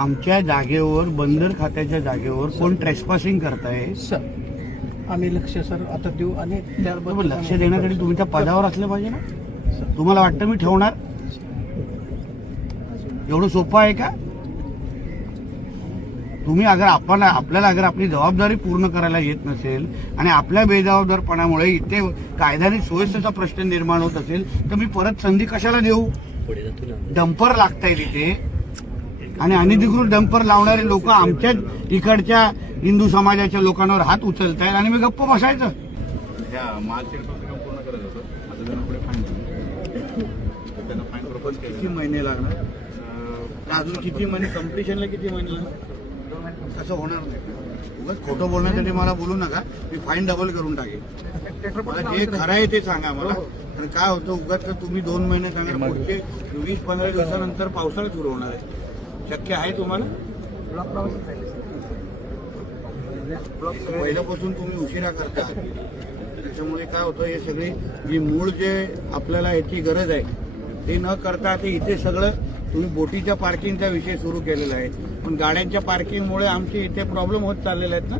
आमच्या जागेवर बंदर खात्याच्या जागेवर कोण ट्रेसपासिंग करताय? सर आम्ही लक्ष सर आता देऊ आणि बरोबर, त्याबद्दल लक्ष देण्यासाठी तुम्ही त्या पदावर असलं पाहिजे ना? तुम्हाला वाटतं मी ठेवणार? एवढं सोपं आहे का? तुम्ही अगर आपण आपल्याला अगर आपली जबाबदारी पूर्ण करायला येत नसेल आणि आपल्या बेजबाबदारपणामुळे इथे कायद्याने सुव्यवस्थेचा प्रश्न निर्माण होत असेल तर मी परत संधी कशाला देऊ? डंपर लागताय तिथे आणि अनधिकृत डंपर लावणारे लोक आमच्याच इकडच्या हिंदू समाजाच्या लोकांवर हात उचलतायत. आणि मी गप्प बसायचं. किती महिने लागणार? अजून किती महिने? कम्प्लिशनला किती महिने लागणार? तसं होणार नाही. उगाच खोटं बोलण्यासाठी मला बोलू नका. मी फाईन डबल करून टाकेल मला जे खरं आहे ते सांगा मला. कारण काय होतं उगाच तर तुम्ही दोन महिने सांगा पुढचे वीस पंधरा दिवसानंतर पावसाळा सुरू होणार आहे. शक्य आहे तुम्हाला? पहिल्यापासून तुम्ही उशिरा करता. त्याच्यामुळे काय होतं हे सगळे जी मूळ जे आपल्याला याची गरज आहे ते न करता ते इथे सगळं तुम्ही बोटीच्या पार्किंगचा विषय सुरू केलेला आहे. पण गाड्यांच्या पार्किंगमुळे आमचे इथे प्रॉब्लेम होत चाललेले आहेत ना?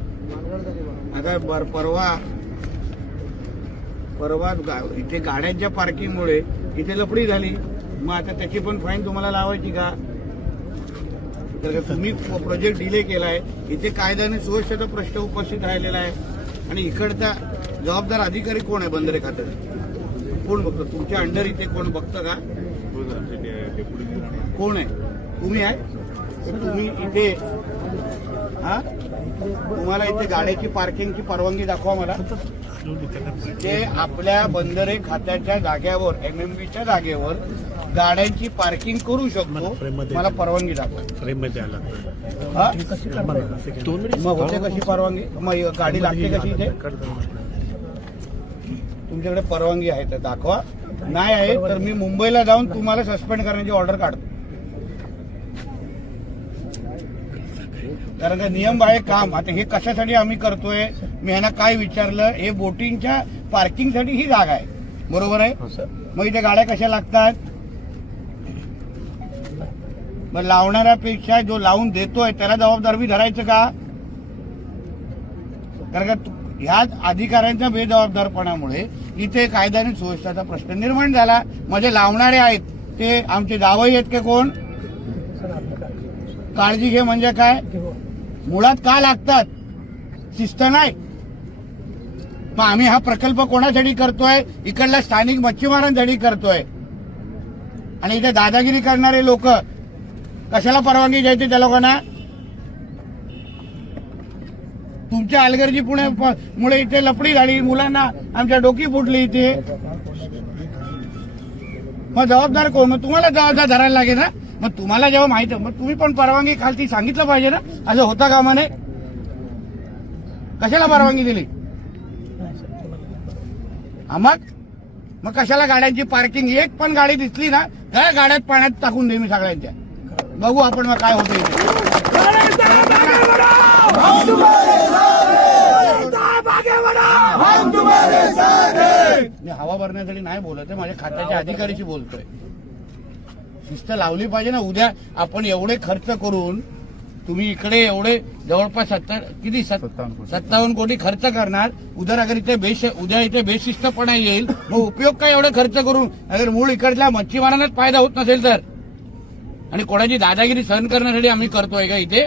आता परवा परवा गा- इथे गाड्यांच्या पार्किंगमुळे इथे लफडी झाली. मग आता त्याची पण फाईन तुम्हाला लावायची का? तर तुम्ही प्रोजेक्ट डिले केलाय. इथे कायद्याने सुरक्षेचा प्रश्न उपस्थित राहिलेला आहे. आणि इकडचा जबाबदार अधिकारी कोण आहे बंदरे खात्यात? कोण बघतं? तुमच्या अंडर इथे कोण बघतं का? कोण आहे? तुम्ही आहे? तुम्ही इथे हा? तुम्हाला इथे गाड्याची पार्किंगची परवानगी दाखवा मला. ते आपल्या बंदरे खात्याच्या जागेवर एमएमबीच्या जागेवर गाड्यांची पार्किंग करू शकतो. मला परवानगी आला हा? मग होते कशी परवानगी? मग गाडी लागते कशी इथे? तुमच्याकडे परवानगी आहे तर दाखवा. नाही आहे तर मी मुंबईला जाऊन तुम्हाला सस्पेंड करण्याची ऑर्डर काढतो. कारण का नियम आहे काम. आता हे कशासाठी आम्ही करतोय? मी ह्यांना काय विचारलं? हे बोटिंगच्या पार्किंगसाठी ही जागा आहे. बरोबर आहे? मग इथे गाड्या कशा लागतात? मग लावणाऱ्यापेक्षा जो लावून देतोय त्याला जबाबदार बी धरायचं का? कारण का ह्याच अधिकाऱ्यांच्या बेजबाबदारपणामुळे इथे कायद्याने सुव्यवस्थेचा प्रश्न निर्माण झाला. म्हणजे लावणारे आहेत ते आमचे जावई आहेत की कोण? काळजी घे म्हणजे काय? मुळात का लागतात? शिस्त नाही. मग आम्ही हा प्रकल्प कोणासाठी करतोय? इकडल्या स्थानिक मच्छीमारांसाठी करतोय. आणि इथे दादागिरी करणारे लोक कशाला परवानगी द्यायची त्या लोकांना? तुमच्या अलगर्जी पुणे मुळे इथे लपडी झाली मुलांना आमच्या डोकी फुटली इथे. मग जबाबदार कोण? तुम्हाला जबाबदार धरायला लागेल ना? मग तुम्हाला जेव्हा माहिती मग तुम्ही पण परवानगी खालती सांगितलं पाहिजे ना? असं होता कामा नये कशाला परवानगी दिली? मग? मग कशाला गाड्यांची पार्किंग? एक पण गाडी दिसली ना त्या गाड्यात पाण्यात टाकून दे मी सगळ्यांच्या. बघू आपण मग काय होतं मी हवा भरण्यासाठी नाही बोलत आहे माझ्या खात्याच्या अधिकारीशी बोलतोय. शिस्त लावली पाहिजे ना उद्या आपण एवढे खर्च करून तुम्ही इकडे एवढे जवळपास सत्तर किती सत- सत्तावन्न कोटी. सत्तावन्न कोटी खर्च करणार. उद्या अगर इथे बेश उद्या इथे बेशिस्तपणा येईल. मग उपयोग काय एवढे खर्च करून? अगर मूळ इकडल्या मच्छीमारांनाच फायदा होत नसेल तर. आणि कोणाची दादागिरी सहन करण्यासाठी आम्ही करतोय का इथे?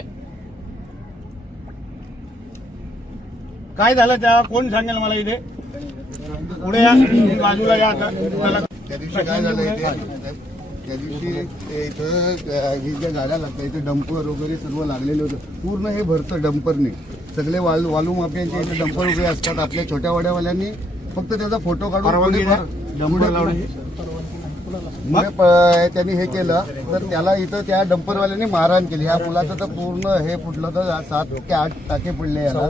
काय झालं त्या? कोण सांगेल मला इथे? पुढे या. बाजूला या त्या दिवशी काय झालं इथे? त्या दिवशी इथं ही ज्या गाड्या लागतात इथे डंपर वगैरे सर्व लागलेले होतं. पूर्ण हे भरतं डंपरने. सगळे वालू वालू माफियांचे इथे डंपर वगैरे असतात आपल्या छोट्या वाड्यावाल्यांनी. फक्त त्याचा फोटो काढून प- त्यांनी हे केलं तर त्याला इथं त्या डंपरवाल्यांनी मारहाण केली. ह्या मुलाचं तर पूर्ण हे फुटलं तर सात ते आठ टाके पडले याला.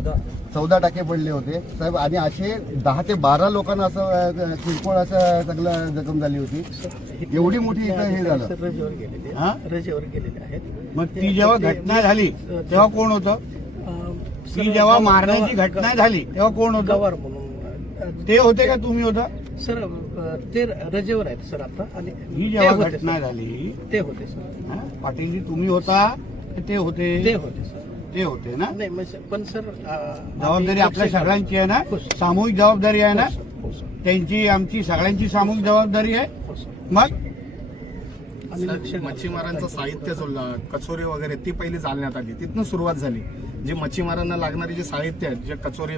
चौदा. टाके पडले होते. साहेब आणि असे दहा ते बारा लोकांना असं किरकोळ असं चांगलं जखम झाली होती. एवढी मोठी इथं हे झालं. हा? मग ती जेव्हा घटना झाली तेव्हा कोण होतं? ती जेव्हा मारण्याची घटना झाली तेव्हा कोण होतं? ते होते का तुम्ही होता? सर ते रजेवर आहेत सर आता आणि ही जेव्हा होते, घटना सर. झाली ते होते सर हा, पाटीलजी तुम्ही होता ते होते ते होते सर ते होते ना नाही पण सर जबाबदारी आपल्या सगळ्यांची आहे ना हो. सामूहिक जबाबदारी आहे ना हो. हो. त्यांची आमची सगळ्यांची सामूहिक जबाबदारी आहे हो. मग. मच्छीमारांचं साहित्य कचोरी वगैरे ती पहिली जाळण्यात आली तिथनं सुरुवात झाली जे मच्छीमारांना लागणारे जे साहित्य आहेत जे कचोरी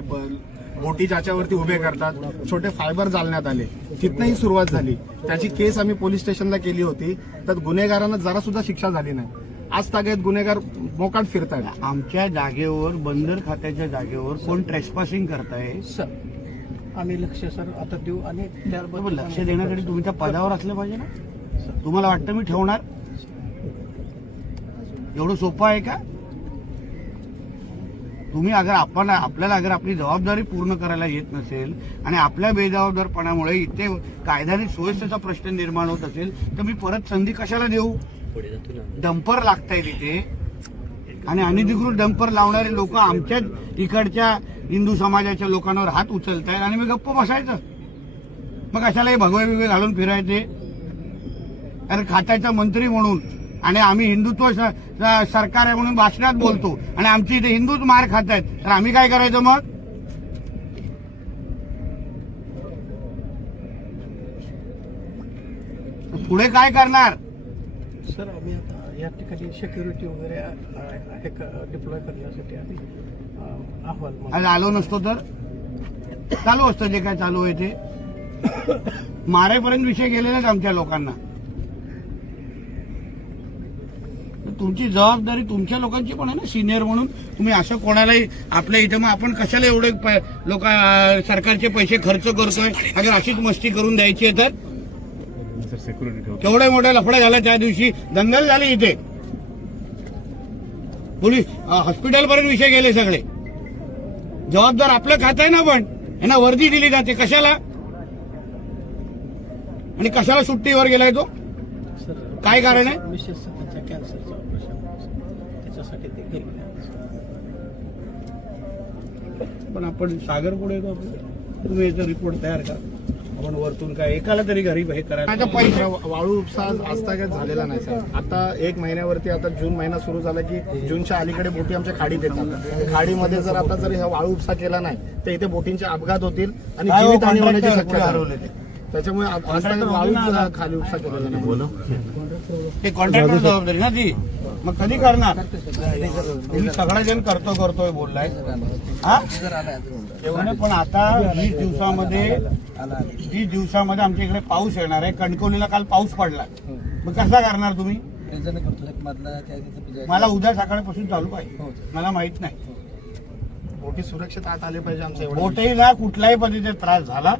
बोटी ज्याच्यावरती उभे करतात छोटे फायबर जाळण्यात आले तिथनंही सुरुवात झाली. त्याची केस आम्ही पोलीस स्टेशनला केली होती. तर गुन्हेगारांना जरा सुद्धा शिक्षा झाली नाही. आज तागेत गुन्हेगार मोकाट फिरतायत. आमच्या जागेवर बंदर खात्याच्या जागेवर कोण ट्रेसपासिंग करताय? सर आम्ही लक्ष सर आता देऊ आणि लक्ष देण्यासाठी तुम्ही त्या पदावर असलं पाहिजे ना? तुम्हाला वाटतं मी ठेवणार? एवढं सोपं आहे का? तुम्ही अगर आपण आपल्याला अगर आपली जबाबदारी पूर्ण करायला येत नसेल आणि आपल्या बेजबाबदारपणामुळे इथे कायद्याने सुव्यवस्थेचा प्रश्न निर्माण होत असेल तर मी परत संधी कशाला देऊ? डंपर लागताय तिथे आणि अनधिकृत डंपर लावणारे लोक आमच्याच इकडच्या हिंदू समाजाच्या लोकांवर हात उचलतायत आणि मी गप्प बसायचं. मग कशाला हे भगवे बिगवे घालून फिरायचे. अरे खात्याचा मंत्री म्हणून आणि आम्ही हिंदुत्व सरकार आहे म्हणून भाषणात बोलतो. आणि आमची इथे हिंदूच मार खात आहेत. तर आम्ही काय करायचं मग? पुढे काय करणार? सर आम्ही आता या ठिकाणी सिक्युरिटी वगैरे डिप्लॉय करण्यासाठी आम्ही अहवाल आज. आलो नसतो तर? चालू असतं जे काय चालू आहे ते. मारेपर्यंत विषय गेलेलेच आमच्या लोकांना. तुमची जबाबदारी तुमच्या लोकांची पण आहे ना सिनियर म्हणून. तुम्ही असं कोणालाही आपल्या इथं मग आपण कशाला एवढे लोक सरकारचे पैसे खर्च करतोय? अगर अशीच मस्ती करून द्यायची आहे तर? केवढ्या मोठ्या लफड्या झाल्या त्या दिवशी? दंगल झाली इथे. पोलीस हॉस्पिटलपर्यंत विषय गेले सगळे. जबाबदार आपलं खात आहे ना पण? यांना वर्दी दिली जाते. कशाला? आणि कशाला सुट्टीवर गेलाय तो? काय कारण आहे? मिसेस त्यांच्या कॅन्सरचं ऑपरेशन त्याच्यासाठी ते गेलेले आहेत सर. पण आपण सागर पुढे येतो आपण तुम्ही याचा रिपोर्ट तयार करा. आपण वरतून काय एकाला तरी घरी हे करायला पैसे वाळू उपसा आजतागत झालेला नाही सर. आता एक महिन्यावरती आता जून महिना सुरू झाला की जूनच्या अलीकडे बोटी आमच्या खाडीत येतात. खाडीमध्ये जर आता जर हा वाळू उपसा केला नाही तर इथे बोटींचे अपघात होतील आणि काय हो, जीवितहानी होण्याची शक्यता आहे. हरवले ते. त्याच्यामुळे वाळू. खाली उपसा केलेला नाही. कॉन्ट्रॅक्टर जबाबदारी ना ती? मग कधी करणार? तुम्ही सगळा जण करतो करतोय बोललाय. हा? पण आता वीस दिवसामध्ये वीस दिवसामध्ये आमच्या इकडे पाऊस येणार आहे. कणकवलीला काल पाऊस पडला. मग कसा करणार तुम्ही? मला उद्या सकाळपासून चालू पाहिजे मला माहीत नाही. बोटी सुरक्षित आत आले पाहिजे आमचं एवढं कुठल्याही पद्धतीचा त्रास झाला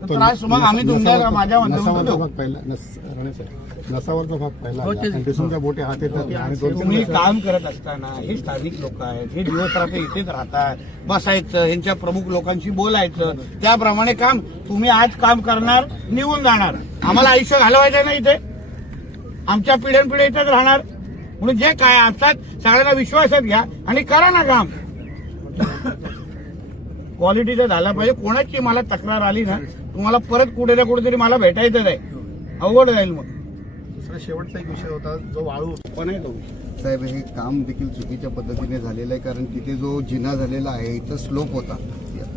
तर त्रास मग आम्ही तुमच्या माझ्या नसावरचा भाग पहिला नस- राणे साहेब, नसावरचा भाग पहिला आला. तेच. आणि तिथून त्या बोटी हात येतात आणि दोन तीन तुम्ही काम करत असताना हे स्थानिक लोक आहेत हे दिवस रात्र इथेच राहतात बसायचं यांच्या प्रमुख लोकांशी बोलायचं त्याप्रमाणे काम तुम्ही आज काम करणार निघून जाणार. आम्हाला आयुष्य घालवायचं ना इथे? आमच्या पिढ्यानपिढ्या इथेच राहणार. म्हणून जे काय असतात सगळ्यांना विश्वासात घ्या आणि करा ना काम. क्वालिटीचं झालं पाहिजे. कोणाची मला तक्रार आली ना तुम्हाला परत कुठे ना कुठेतरी मला भेटायचं आहे. अवघड जाईल मग. दुसरा शेवटचा एक विषय होता जो वाळू पण आहे तो. साहेब हे काम देखील चुकीच्या पद्धतीने झालेलं आहे कारण तिथे जो जिना झालेला आहे इथं स्लोप होता.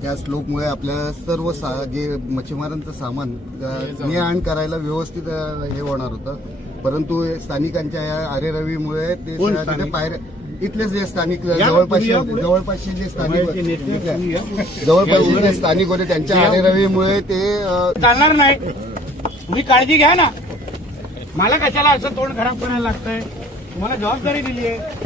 त्या स्लोपमुळे आपल्याला सर्व सा जे मच्छीमारांचं सामान ने आण करायला व्यवस्थित हे होणार होतं. परंतु हे स्थानिकांच्या या आरे रवीमुळे ते तिथे? पायऱ्या इथलेच जे स्थानिक या, जवळपासचे जे स्थानिक. जवळपासचे जे स्थानिक होते त्यांच्या आरे रवीमुळे ते चालणार नाही. तुम्ही काळजी घ्या ना. मला कशाला असं तोंड खराब करायला लागतंय? तुम्हाला जबाबदारी दिली आहे